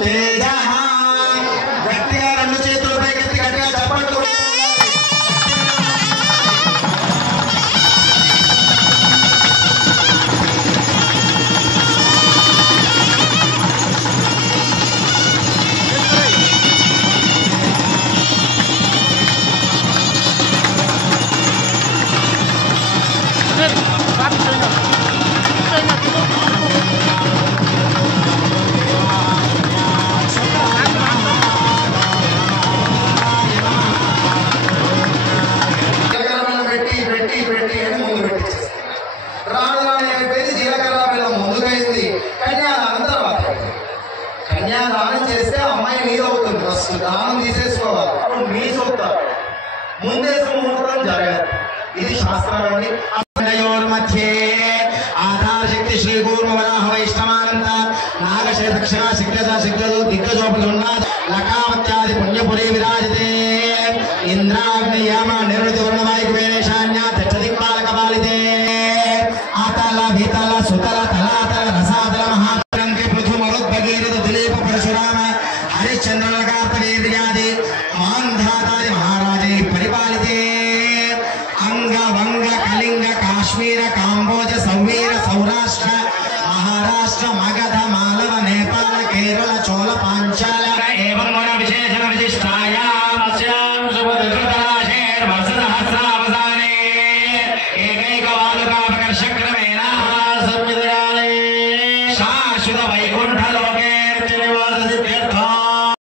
తేజః గట్టిగా రెండు చేతులు పైకెత్తి గట్టిగా చప్పట్లు కన్యాదానం చేస్తే అమ్మాయి మీదవుతుంది. ఫస్ట్ దానం తీసేసుకోవాలి, అప్పుడు మీ సొత్తారు. ముందే ముహూర్తం జరగదు. ఇది శాస్త్రం అండి. మధ్యే ఆధార శక్తి శ్రీ కూర్మ వరాహ వైష్ణవానంద నాగశే దక్షిణ శిఖరజ శిఖరజు దిగ్గజోపలున్న లకావత్యాది పుణ్యపురి విరాజతే ఇంద్రాగ్నియామ నిరుతి వరుణవాయుకు వేరేశాన్య దక్ష దిక్పాలక పాలితే ఆతల భీతల సుతల తలాతల రసాతల మహాత్రంకి పృథు మరుద్భగీరథ దిలీప పరశురామ హరిశ్చంద్ర కార్తవీర్యాది మాంధాతాది మహారాజై పరిపాలితే అంగ వంగ కళింగ కాశ్మీర కాంబోజ సౌవీర సౌరాష్ట్ర మహారాష్ట్ర మగధ మాలవ నేపాల కేరళ చోళ పాంచాల ఏవం గుణ విశేషణ విశిష్టాయాం అస్యాం శుభదృతరాశేర్ వర్షసహస్రావసానే ఏకైకవాలుకాపకర్షక్రమేణ సంవిదయాలే శాశ్వత వైకుంఠలోకే